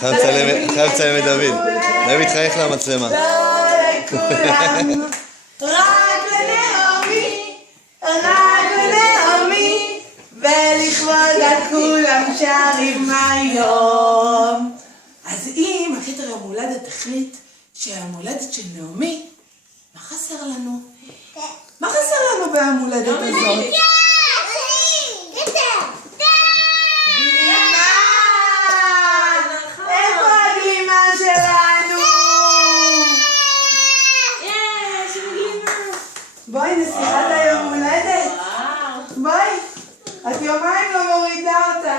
חייב לצלם את דוד. דוד חייך למצלמה. לא לכולם, רק לנעמי, רק לנעמי, ולכבוד כולם שרים היום. אז אם הקטע יום הולדת החליט שהיום הולדת של נעמי, מה חסר לנו? מה חסר לנו ביום הולדת הזאת? בואי, נסיכת היום הולדת. בואי. את יומיים לא מורידה אותה.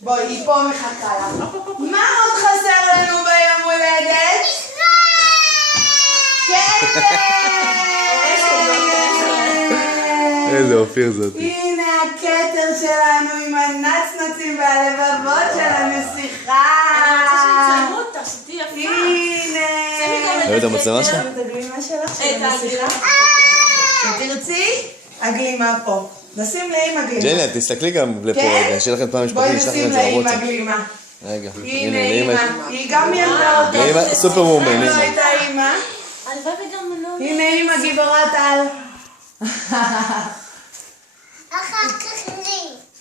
בואי, היא פה מחכה לך. מה עוד חסר לנו ביום הולדת? כתר! איזה אופיר זאת. הנה הכתר שלנו עם הנצנצים והלבבות של הנסיכה. אני רוצה שיצלמו אותך, שתהי יפה. הנה. ראית המצלמה שלך? את הגלימה שלך של את הנסיכה. תרצי? הגלימה פה. נשים לאמא גלימה. ג'ניה, תסתכלי גם לפה רגע, שיהיה לכם פעם משפטית, בואי נשלח לכם נשים את זה לאמא לרוץ. גלימה. רגע, הנה לאמא. אמא. היא גם ילדה אותה. לאמא, סופר וומן, לא אמא. הייתה אמא. הלוואי וגם מנון. הנה אמא גיבורת על. אחר כך לי.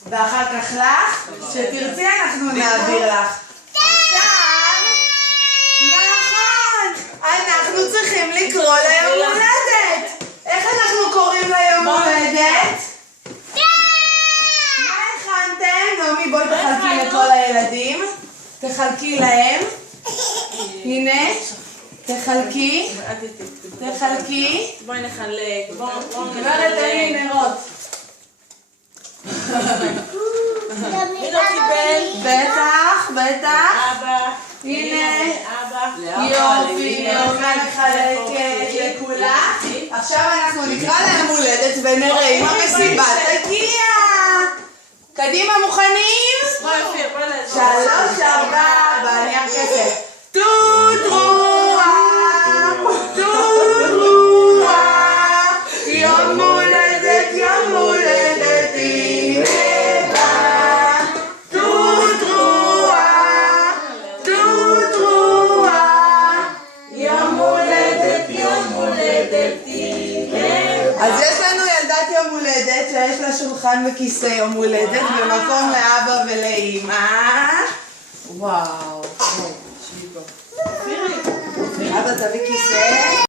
ואחר כך לך, שתרצי אנחנו נעביר לך. עכשיו, נכון, אנחנו צריכים לקרוא ליום הולדת. איך אנחנו קוראים ליום הולדת? מה הכנתם? נעמי, בואי תחלקי לכל הילדים. תחלקי להם. הנה, תחלקי. תחלקי. בואי נחלק. בואו גברת, תן לי נרות. מי לא קיבל? בטח, בטח. אבא. הנה. אבא. יופי, נעמי מחלקת לכולם. עכשיו אנחנו נקרא להם הולדת ונראה אם המסיבה תגיע. קדימה, מוכנים? בואי אופיר, בואי לעזור. 3, 4, בנייר כסף. תות רוח, תות רוח, יום הולדת, יום הולדת, הנה בא. תות רוח, תות רוח, יום הולדת, הנה בא. אז יש לנו ילדת יום הולדת שיש לה שולחן וכיסא יום הולדת ומקום לאבא ולאמא. וואו. אבא תביא כיסא.